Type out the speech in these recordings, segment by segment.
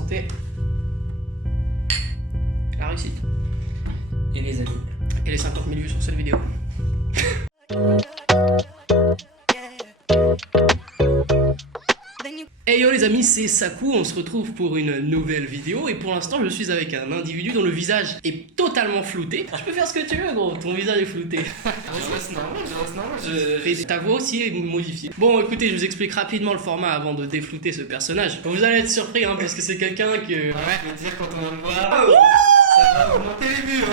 santé. La réussite. Et les amis. Et les 50 000 vues sur cette vidéo. Hey yo les amis, c'est Sakou, on se retrouve pour une nouvelle vidéo et pour l'instant je suis avec un individu dont le visage est totalement flouté. Tu peux faire ce que tu veux gros, ton visage est flouté. Je reste normal, Et ta voix aussi est modifiée. Bon écoutez, je vous explique rapidement le format avant de déflouter ce personnage. Vous allez être surpris hein, parce que c'est quelqu'un que... Ouais, je veux dire quand on va me voir, ça va augmenter les vues hein.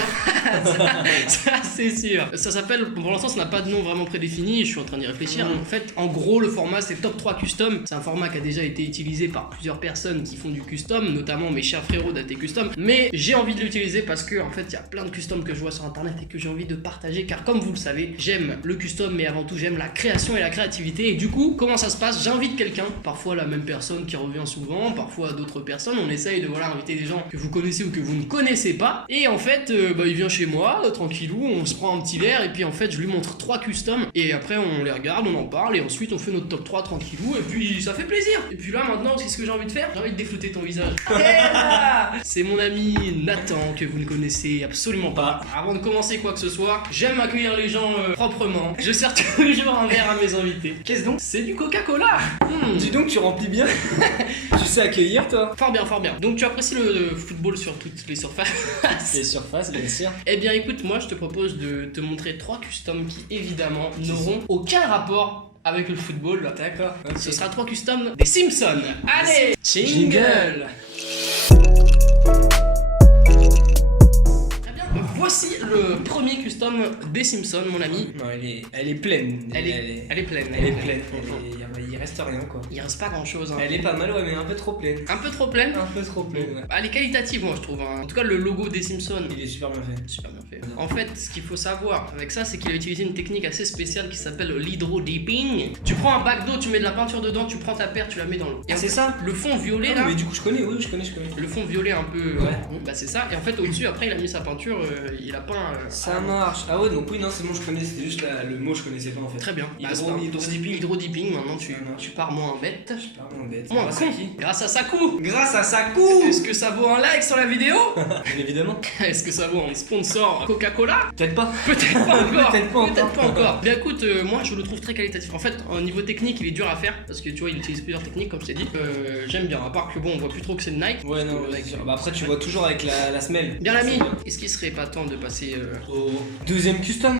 ça c'est sûr. Ça s'appelle, pour l'instant ça n'a pas de nom vraiment prédéfini, je suis en train d'y réfléchir. En fait, en gros le format c'est Top 3 Custom. C'est un format qui a déjà été utilisé par plusieurs personnes qui font du custom, notamment mes chers frérots d'AT Custom. Mais j'ai envie de l'utiliser parce que en fait il y a plein de custom que je vois sur internet et que j'ai envie de partager car comme vous le savez, j'aime le custom mais avant tout j'aime la création et la créativité. Et du coup, comment ça se passe? J'invite quelqu'un, parfois la même personne qui revient souvent, parfois d'autres personnes. On essaye de voilà inviter des gens que vous connaissez ou que vous ne connaissez pas. Et en fait, il vient chez moi, tranquillou, on se prend un petit verre et puis en fait je lui montre 3 customs et après on les regarde, on en parle et ensuite on fait notre top 3 tranquillou et puis ça fait plaisir. Et puis là maintenant, c'est ce que j'ai envie de faire, j'ai envie de déflouter ton visage. C'est mon ami Nathan que vous ne connaissez absolument pas. Avant de commencer quoi que ce soit, j'aime accueillir les gens proprement. Je sers toujours un verre à mes invités. Qu'est-ce donc? C'est du Coca-Cola. Dis donc, tu remplis bien. Tu sais accueillir toi? Fort bien, fort bien. Donc tu apprécies le football sur toutes les surfaces? Les surfaces, bien sûr. Eh bien écoute, moi je te propose de te montrer 3 customs qui évidemment n'auront aucun rapport avec le football. D'accord. Okay. Ce sera 3 customs des Simpsons. Allez, jingle. Très bien. Voici le premier custom des Simpsons, mon ami. Non, elle est pleine. Elle est pleine. Il reste rien quoi. Il reste pas grand chose. Hein. Elle est pas mal, ouais, mais un peu trop pleine. Un peu trop pleine. Un peu trop pleine, ouais. Elle est qualitative, moi je trouve. Hein. En tout cas, le logo des Simpsons. Il est super bien fait. Super bien fait. En fait, ce qu'il faut savoir avec ça, c'est qu'il a utilisé une technique assez spéciale qui s'appelle l'hydro-dipping. Tu prends un bac d'eau, tu mets de la peinture dedans, tu prends ta paire, tu la mets dans l'eau. Ah, c'est ça? Le fond violet là. Mais du coup, je connais, oui, je connais. Le fond violet un peu. Ouais. Bah, c'est ça. Et en fait, au-dessus, après, il a mis sa peinture, il a peint. Ça marche. Ah ouais, donc oui, non, c'est bon, je connais, c'était juste le mot, je connaissais pas en fait. Très bien. Hydro-dipping. Hydro-dipping, maintenant tu pars moins bête. Je pars moins bête. Moins Grâce con. à qui? Grâce à Sakou. Grâce à Sakou. Est-ce que ça vaut un like sur la vidéo? Bien évidemment. Est-ce que ça vaut un sponsor Coca-Cola? Peut-être pas. Peut-être pas encore. Peut-être pas encore. Bien écoute, moi je le trouve très qualitatif. En fait, au niveau technique, il est dur à faire parce que tu vois, il utilise plusieurs techniques, comme je t'ai dit. J'aime bien, à part que bon, on voit plus trop que c'est de Nike. Ouais, non, Nike. bah après, tu vois toujours avec la semelle. Bien l'ami, est-ce qu'il serait pas temps de passer au deuxième custom?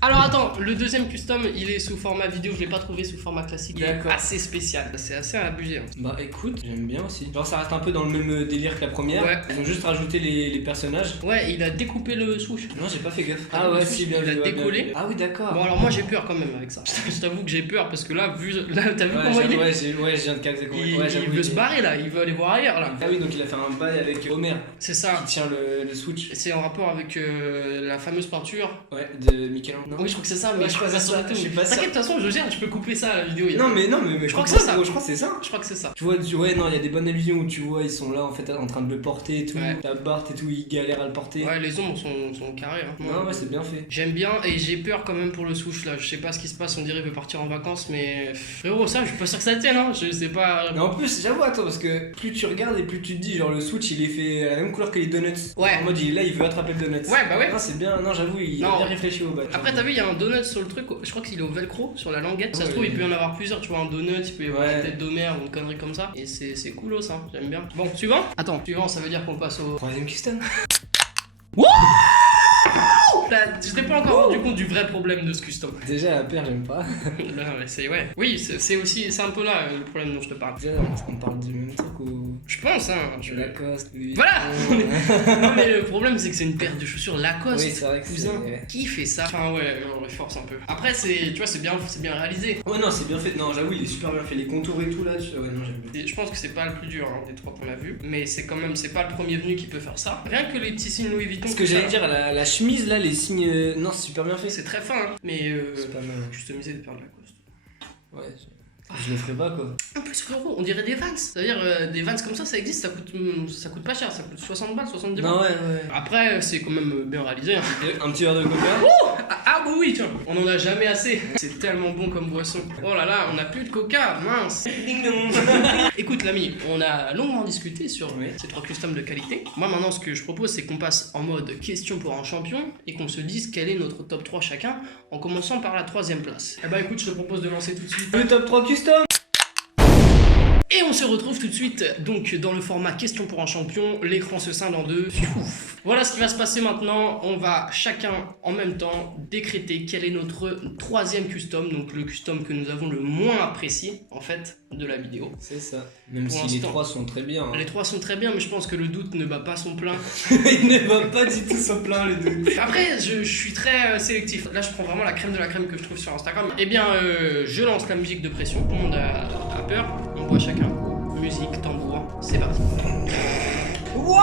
Alors attends, le deuxième custom, il est sous format vidéo, je l'ai pas trouvé sous format classique. Il est D'accord. assez spécial, c'est assez abusé. Hein. Bah écoute, j'aime bien aussi. Genre ça reste un peu dans le même délire que la première. Ouais. Ils ont juste rajouté les personnages. Ouais, il a découpé le souche. Non, j'ai pas fait gaffe. Ah ouais, si, bien il a vu, ouais, décollé. bien vu. Ah oui, d'accord. Bon alors moi j'ai peur quand même avec ça. Je t'avoue que j'ai peur parce que là, t'as vu comment il est? Ouais, je viens de capter. Il veut se barrer là, il veut aller voir ailleurs là. Ah oui, donc il a fait un bail avec Homer. C'est ça. Qui tient le switch. C'est en rapport avec la fameuse peinture. Ouais, de Michel-Ange. Oui, je crois que c'est ça, mais je crois que c'est ça. Je suis pas sûr. T'inquiète, de toute façon, je gère, tu peux couper ça à la vidéo. Non, mais je crois que c'est ça. Je crois que c'est ça. Je crois que c'est ça. Tu vois, ouais, non, il y a des bonnes allusions où tu vois, ils sont là en fait en train de le porter et tout. Ouais. Ta Bart et tout, ils galèrent à le porter. Ouais, les ombres sont carrées. Hein. Non, ouais, c'est bien fait. J'aime bien et j'ai peur quand même pour le souche là. Je sais pas ce qui se passe, on dirait qu'il veut partir en vacances, mais frérot, ça, je suis pas sûr que ça tienne, hein. Je sais pas. Mais en plus, j'avoue, attends, parce que plus tu regardes et plus tu te dis, genre le switch il est fait à la même couleur que les donuts. Ouais. En mode, là il veut attraper le donut. Ouais, bah ouais. Non, c'est bien, non, j'avoue, il a bien réfléchi au bas. Après, t'as vu, il y a un donut sur le truc, je crois qu'il est au velcro sur la languette. Ça se trouve, il peut y en avoir plusieurs, tu vois, un donut, il peut y avoir la tête d'Homer ou une connerie comme ça. Et c'est coolos, ça, j'aime bien. Bon, suivant. Attends, suivant, ça veut dire qu'on passe au troisième custom. Je t'ai pas encore rendu compte du vrai problème de ce custom. Déjà la paire j'aime pas. Là, c'est ouais. Oui, c'est aussi, c'est un peu là le problème dont je te parle. Déjà on parle du même truc ou. Je pense, hein. Lacoste, oui. Voilà. Non mais le problème c'est que c'est une paire de chaussures Lacoste. Oui, c'est vrai que cousin. Qui fait ça? Enfin ouais, on force un peu. Après tu vois, c'est bien réalisé. Ouais non, c'est bien fait. Non, j'avoue, il est super bien fait. Les contours et tout là. Ouais non, j'aime bien. Je pense que c'est pas le plus dur hein, des 3 qu'on a vu, mais c'est quand même, c'est pas le premier venu qui peut faire ça. Rien que les petits signes Louis Vuitton. Ce que j'allais dire, la chemise là, les signes. Non, c'est super bien fait. C'est très fin, hein, mais c'est pas mal. Customisé de faire de Lacoste. Ouais. Je le ferai pas quoi. En plus frérot, on dirait des Vans. C'est-à-dire des Vans comme ça existe, ça coûte pas cher, ça coûte 60 balles, 70 balles. Non ouais. Après c'est quand même bien réalisé. Hein. Un petit verre de coca. Oh ah Ah bah oui, tiens, on en a jamais assez. C'est tellement bon comme boisson. Oh là là, on a plus de coca, mince. Écoute l'ami, on a longuement discuté sur ces 3 customs de qualité. Moi maintenant ce que je propose c'est qu'on passe en mode question pour un champion et qu'on se dise quel est notre top 3 chacun en commençant par la 3ème place. Eh bah écoute, je te propose de lancer tout de suite Le top 3 custom. et on se retrouve tout de suite donc dans le format question pour un champion, l'écran se scinde en deux. Ouf. Voilà ce qui va se passer maintenant, on va chacun en même temps décréter quel est notre 3ème custom, donc le custom que nous avons le moins apprécié en fait de la vidéo. C'est ça. Même Pour si les l'instant. 3 sont très bien. Hein. Les 3 sont très bien mais je pense que le doute ne bat pas son plein. Il ne va pas du tout son plein les deux. Après je suis très sélectif, là je prends vraiment la crème de la crème que je trouve sur Instagram. Eh bien je lance la musique de pression, tout le monde a peur, on boit chacun. Musique, tambour, c'est parti. Wow.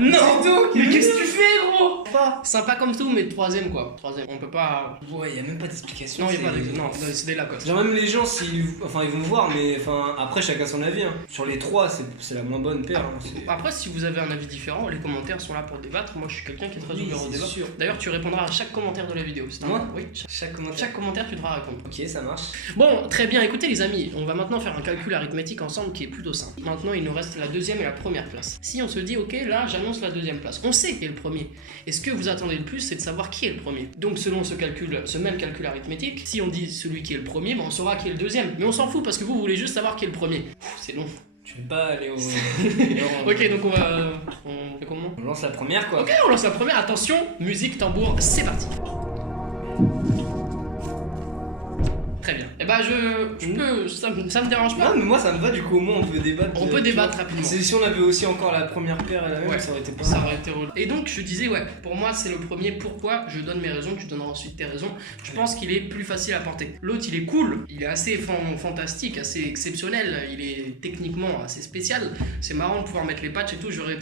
Non. donc, Mais qu'est-ce que tu fais gros? pas. Sympa comme tout mais 3ème quoi. 3ème, on peut pas... Ouais, y a même pas d'explication. Non, il y a pas c'est- de... Non, c'est des Lacoste. Genre même les gens, ils vont voir, mais enfin après chacun son avis. Hein. Sur les 3, c'est la moins bonne paire. Hein. Après, si vous avez un avis différent, les commentaires sont là pour débattre. Moi, je suis quelqu'un qui est très Oui, ouvert au c'est débat. sûr. D'ailleurs, tu répondras à chaque commentaire de la vidéo. C'est un- Moi Oui. Chaque commentaire. Chaque commentaire, tu devras répondre. Ok, ça marche. Bon, très bien. Écoutez, les amis, on va maintenant faire un calcul arithmétique ensemble qui est plutôt simple. Maintenant, il nous reste la 2ème et la 1ère place. Si on se dit, ok, là, j'annonce la 2ème place, on sait qui est le premier. Et ce que vous attendez le plus, c'est de savoir qui est le premier. Donc, selon ce même calcul arithmétique, si on dit celui qui est le premier, ben, on saura qui est le 2ème. Mais on s'en fout parce que vous voulez juste savoir qui est le premier. Pff, c'est long. Tu veux pas aller au. Ok, donc on fait comment? On lance la première quoi. Ok, on lance la première. Attention, musique, tambour, c'est parti. Très bien. Et bah je peux, ça me dérange pas. Non, mais moi ça me va, du coup au moins on peut débattre. On peut débattre rapidement. Si on avait aussi encore la première paire et la même, Ouais. ça aurait été pas Ça mal. aurait été relou. Et donc je disais ouais, pour moi c'est le premier. Pourquoi? Je donne mes raisons, tu donneras ensuite tes raisons. Je pense qu'il est plus facile à porter. L'autre il est cool, il est assez fantastique, assez exceptionnel, il est techniquement assez spécial. C'est marrant de pouvoir mettre les patchs et tout. J'aurais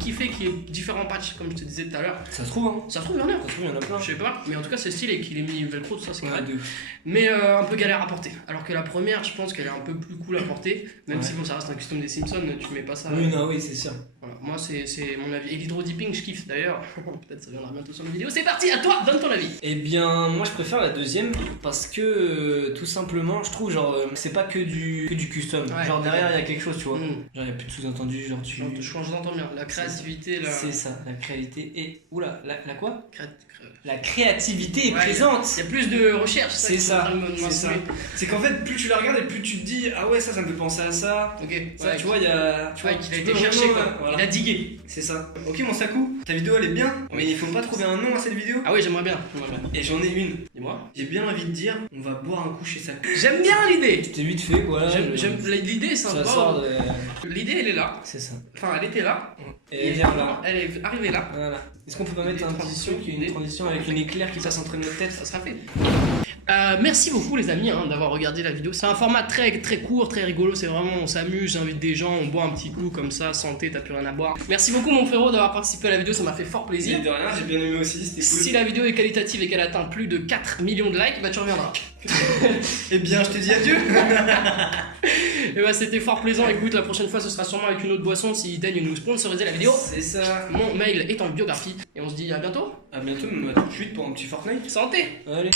kiffé qu'il y ait différents patchs comme je te disais tout à l'heure. Ça se trouve, hein. Ça se trouve il y en a. Ça se trouve, il y en a plein. Je sais pas, mais en tout cas c'est stylé qu'il ait mis velcro, tout ça c'est Ouais, grave. de- Mais un peu galère à porter. Alors que la première, je pense qu'elle est un peu plus cool à porter. Même Ouais. si bon, ça reste un custom des Simpsons, tu mets pas ça. Oui, non, oui, c'est sûr. Voilà. Moi, c'est mon avis. Et l'hydro-dipping, je kiffe d'ailleurs. Peut-être ça viendra bientôt sur une vidéo. C'est parti, à toi, donne ton avis. Eh bien, moi je préfère la 2ème parce que tout simplement, je trouve genre c'est pas que du custom. Ouais. Genre derrière il y a quelque chose, tu vois. Mm. Genre il y a plus de sous-entendu, genre tu. Je l'entends bien. La créativité, la. C'est ça, la créativité et. Oula, la quoi Cré- La créativité est Ouais, présente. Il y a plus de recherche, C'est qui ça, sont en train de c'est ça. m'insuler. C'est qu'en fait, plus tu la regardes et plus tu te dis ah ouais, ça me fait penser à ça. Ok, Ça, ouais, tu vois, il y a. Tu ouais, vois, qu'il a tu été peux cherché vraiment, quoi. voilà. Il a digué. C'est ça. Ok, mon Sakou, ta vidéo elle est bien, mais il faut pas trouver un nom à cette vidéo. Ah oui, j'aimerais bien. Et j'en ai une. Dis-moi. J'ai bien envie de dire, on va boire un coup chez Sakou. J'aime bien l'idée. C'était vite fait quoi. là, L'idée est Ça sympa. sort de. L'idée, elle est là. C'est ça. Enfin, elle était là. Et elle vient là. Elle est arrivée là. Voilà. Est-ce qu'on peut pas mettre un petit transitions, truc, une des- transition avec une éclair qui passe entre nos têtes? Ça sera fait. Merci beaucoup les amis d'avoir regardé la vidéo. C'est un format très très court, très rigolo. C'est vraiment on s'amuse, j'invite des gens, on boit un petit coup comme ça, santé, t'as plus rien à boire. Merci beaucoup mon frérot d'avoir participé à la vidéo, ça m'a fait fort plaisir. De rien, j'ai bien aimé aussi, c'était cool. Si la vidéo est qualitative et qu'elle atteint plus de 4 millions de likes, bah tu reviendras. Eh bien, je te dis adieu. Et bah c'était fort plaisant. Écoute, la prochaine fois ce sera sûrement avec une autre boisson s'ils daignent nous sponsoriser la vidéo. C'est ça. Mon mail est en biographie et on se dit à bientôt. À bientôt, même à tout de suite pour un petit Fortnite. Santé. Allez.